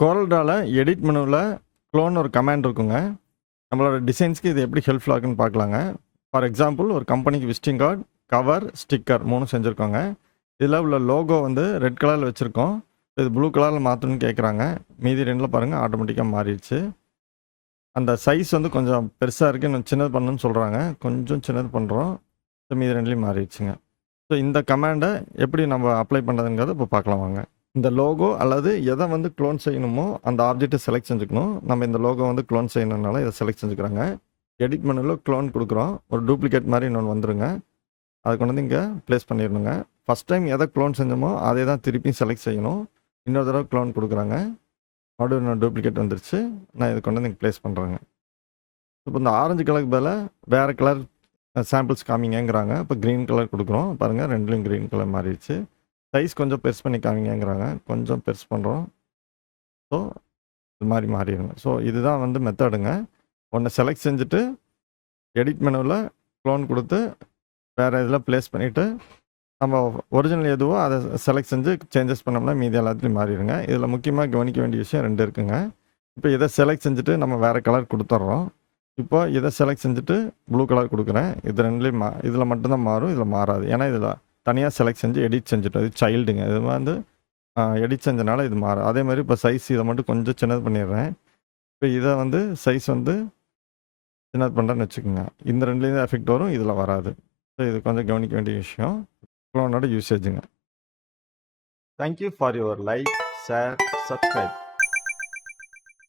Corel edit மெனுவில் clone ஒரு command இருக்குங்க. நம்மளோட டிசைன்ஸ்க்கு இது எப்படி ஹெல்ப்ஃபுல்லாக இருக்குன்னு பார்க்கலாங்க. ஃபார் எக்ஸாம்பிள் ஒரு கம்பெனிக்கு விசிட்டிங் கார்டு, கவர், ஸ்டிக்கர் 3 செஞ்சுருக்கோங்க. இதில் உள்ள லோகோ வந்து ரெட் கலரில் வச்சுருக்கோம். இது ப்ளூ கலரில் மாற்றணும்னு கேட்குறாங்க. மீதி 2ல் பாருங்கள் ஆட்டோமேட்டிக்காக மாறிடுச்சு. அந்த சைஸ் வந்து கொஞ்சம் பெருசாக இருக்குது, இன்னும் சின்னது பண்ணணும்னு சொல்கிறாங்க. கொஞ்சம் சின்னது பண்ணுறோம். மீதி 2லையும் மாறிடுச்சுங்க. ஸோ இந்த கமாண்டை எப்படி நம்ம அப்ளை பண்ணுறதுங்கிறத இப்போ பார்க்கலாம் வாங்க. இந்த லோகோ அல்லது எதை வந்து க்ளோன் செய்யணுமோ அந்த ஆப்ஜெக்ட்டை செலக்ட் செஞ்சுக்கணும். நம்ம இந்த லோகோ வந்து க்ளோன் செய்யணுனால இதை செலக்ட் செஞ்சுக்கிறாங்க. எடிட் மெனுவில் க்ளோன் கொடுக்குறோம். ஒரு டூப்ளிகேட் மாதிரி இன்னொன்று வந்துருங்க. அதை கொண்டு வந்து இங்கே ப்ளேஸ் பண்ணிடணுங்க. ஃபஸ்ட் டைம் எதை க்ளோன் செஞ்சோமோ அதே தான் திருப்பியும் செலக்ட் செய்யணும். இன்னொரு தடவை க்ளோன் கொடுக்குறாங்க. மறுபடியும் இன்னொரு டூப்ளிகேட் வந்துருச்சு. நான் இதை கொண்டு வந்து இங்கே ப்ளேஸ் பண்ணுறேங்க. இப்போ இந்த ஆரஞ்சு கலருக்கு பதிலாக வேறு கலர் சாம்பிள்ஸ் காமிங்கங்கிறாங்க. இப்போ க்ரீன் கலர் கொடுக்குறோம். பாருங்கள் 2லையும் க்ரீன் கலர் மாறிடுச்சு. சைஸ் கொஞ்சம் பெருசு பண்ணி காமிங்கங்கிறாங்க. கொஞ்சம் பெருசு பண்ணுறோம். ஸோ இது மாதிரி மாறிடுங்க. ஸோ இதுதான் வந்து மெத்தடுங்க. ஒன்று செலக்ட் செஞ்சுட்டு எடிட் மெனுவில் க்ளோன் கொடுத்து வேறு இதில் ப்ளேஸ் பண்ணிவிட்டு நம்ம ஒரிஜினல் எதுவோ அதை செலக்ட் செஞ்சு சேஞ்சஸ் பண்ணோம்னா மீதி எல்லாத்துலேயும் மாறிடுங்க. இதில் முக்கியமாக கவனிக்க வேண்டிய விஷயம் 2 இருக்குங்க. இப்போ இதை செலக்ட் செஞ்சுட்டு நம்ம வேறு கலர் கொடுத்துட்றோம். இப்போ இதை செலக்ட் செஞ்சுட்டு ப்ளூ கலர் கொடுக்குறேன். இது 2லேயும் இதில் மட்டும்தான் மாறும், இதில் மாறாது. ஏன்னா இதில் தனியாக செலக்ட் செஞ்சு எடிட் செஞ்சுட்டோம். இது சைல்டுங்க. இது வந்து எடிட் செஞ்சனால இது மாறும். அதே மாதிரி இப்போ சைஸ் இதை மட்டும் கொஞ்சம் சின்னது பண்ணிடுறேன். இப்போ இதை வந்து சைஸ் வந்து சின்னது பண்ணுறேன்னு வச்சுக்கோங்க. இந்த 2லேயும் எஃபெக்ட் வரும், இதில் வராது. ஸோ இது கொஞ்சம் கவனிக்க வேண்டிய விஷயம். க்ளோனோட யூசேஜுங்க. Thank you for your like, share, subscribe.